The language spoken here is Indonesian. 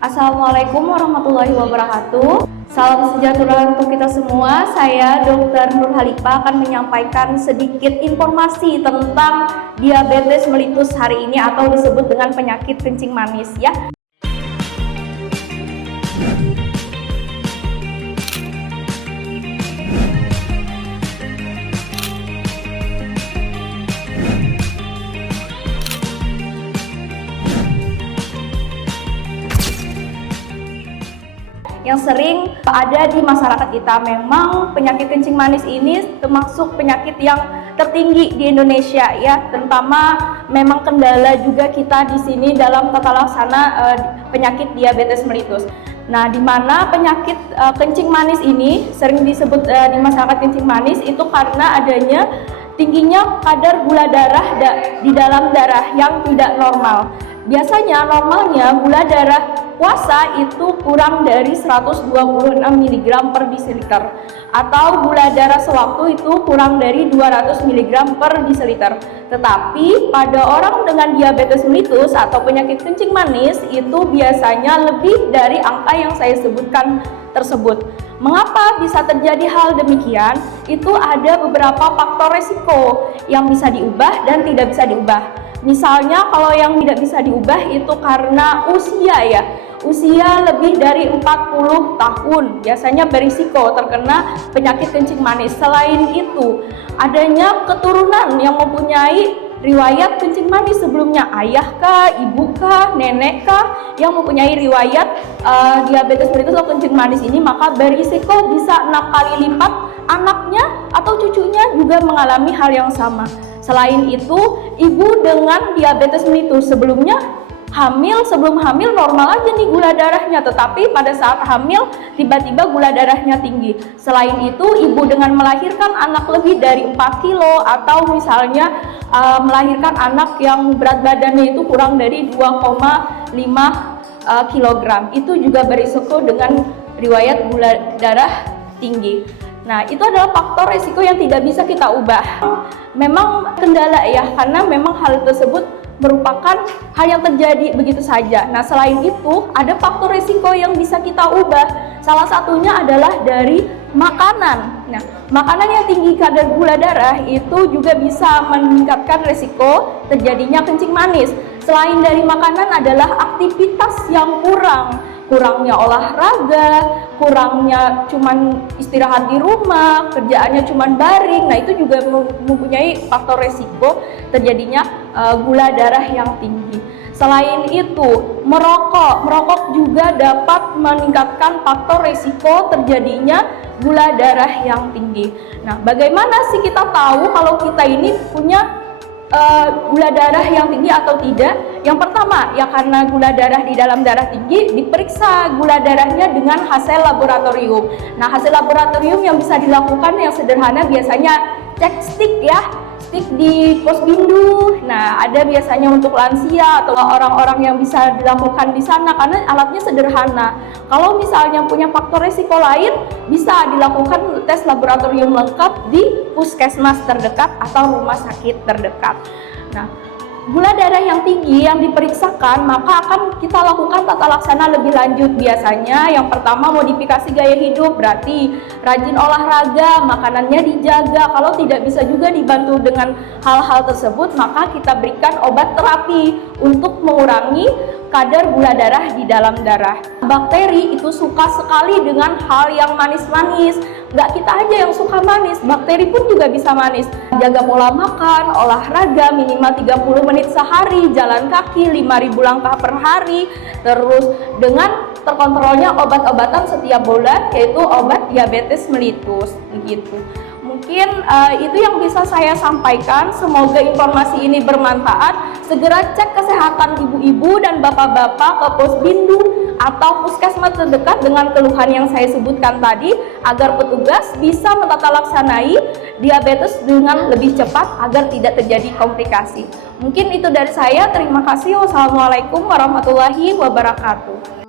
Assalamualaikum warahmatullahi wabarakatuh. Salam sejahtera untuk kita semua. Saya Dr. Nur Halifa akan menyampaikan sedikit informasi tentang diabetes mellitus hari ini atau disebut dengan penyakit kencing manis ya. Yang sering ada di masyarakat kita. Memang penyakit kencing manis ini termasuk penyakit yang tertinggi di Indonesia ya, terutama memang kendala juga kita di sini dalam tata laksana penyakit diabetes mellitus. Nah, di mana penyakit kencing manis ini sering disebut di masyarakat kencing manis itu karena adanya tingginya kadar gula darah di dalam darah yang tidak normal. Biasanya normalnya gula darah puasa itu kurang dari 126 mg per desiliter atau gula darah sewaktu itu kurang dari 200 mg per desiliter. Tetapi pada orang dengan diabetes mellitus atau penyakit kencing manis itu biasanya lebih dari angka yang saya sebutkan tersebut. Mengapa bisa terjadi hal demikian? Itu ada beberapa faktor resiko yang bisa diubah dan tidak bisa diubah. Misalnya kalau yang tidak bisa diubah itu karena usia ya. Usia lebih dari 40 tahun biasanya berisiko terkena penyakit kencing manis. Selain itu, adanya keturunan yang mempunyai riwayat kencing manis sebelumnya, ayah kah, ibu kah, nenek kah yang mempunyai riwayat diabetes mellitus atau kencing manis ini, maka berisiko bisa 6 kali lipat anaknya atau cucunya juga mengalami hal yang sama. Selain itu, ibu dengan diabetes mellitus sebelum hamil normal aja nih gula darahnya, tetapi pada saat hamil tiba-tiba gula darahnya tinggi. Selain itu, ibu dengan melahirkan anak lebih dari 4 kilo atau misalnya melahirkan anak yang berat badannya itu kurang dari 2,5 kg, itu juga berisiko dengan riwayat gula darah tinggi. Nah, itu adalah faktor risiko yang tidak bisa kita ubah. Memang kendala ya, karena memang hal tersebut merupakan hal yang terjadi begitu saja. Nah, selain itu ada faktor risiko yang bisa kita ubah. Salah satunya adalah dari makanan. Nah, makanan yang tinggi kadar gula darah itu juga bisa meningkatkan risiko terjadinya kencing manis. Selain dari makanan adalah aktivitas yang kurangnya olahraga, kurangnya cuman istirahat di rumah, kerjaannya cuman baring. Nah, itu juga mempunyai faktor resiko terjadinya gula darah yang tinggi. Selain itu, merokok juga dapat meningkatkan faktor resiko terjadinya gula darah yang tinggi. Nah, bagaimana sih kita tahu kalau kita ini punya gula darah yang tinggi atau tidak? Yang pertama, ya karena gula darah di dalam darah tinggi, diperiksa gula darahnya dengan hasil laboratorium. Nah, hasil laboratorium yang bisa dilakukan yang sederhana biasanya cek stik ya, stik di Posbindu. Nah, ada biasanya untuk lansia atau orang-orang yang bisa dilakukan di sana karena alatnya sederhana. Kalau misalnya punya faktor risiko lain, bisa dilakukan tes laboratorium lengkap di puskesmas terdekat atau rumah sakit terdekat. Nah, gula darah yang tinggi yang diperiksakan, maka akan kita lakukan tata laksana lebih lanjut. Biasanya yang pertama modifikasi gaya hidup, berarti rajin olahraga, makanannya dijaga. Kalau tidak bisa juga dibantu dengan hal-hal tersebut, maka kita berikan obat terapi untuk mengurangi kadar gula darah di dalam darah. Bakteri itu suka sekali dengan hal yang manis-manis. Nggak kita aja yang suka manis, bakteri pun juga bisa manis. Jaga pola makan, olahraga minimal 30 menit sehari, jalan kaki 5.000 langkah per hari, terus dengan terkontrolnya obat-obatan setiap bulan, yaitu obat diabetes mellitus, begitu. Mungkin itu yang bisa saya sampaikan. Semoga informasi ini bermanfaat. Segera cek kesehatan ibu-ibu dan bapak-bapak ke Posbindu atau puskesmas terdekat dengan keluhan yang saya sebutkan tadi, agar petugas bisa mentata laksanai diabetes dengan lebih cepat agar tidak terjadi komplikasi. Mungkin itu dari saya. Terima kasih. Wassalamualaikum warahmatullahi wabarakatuh.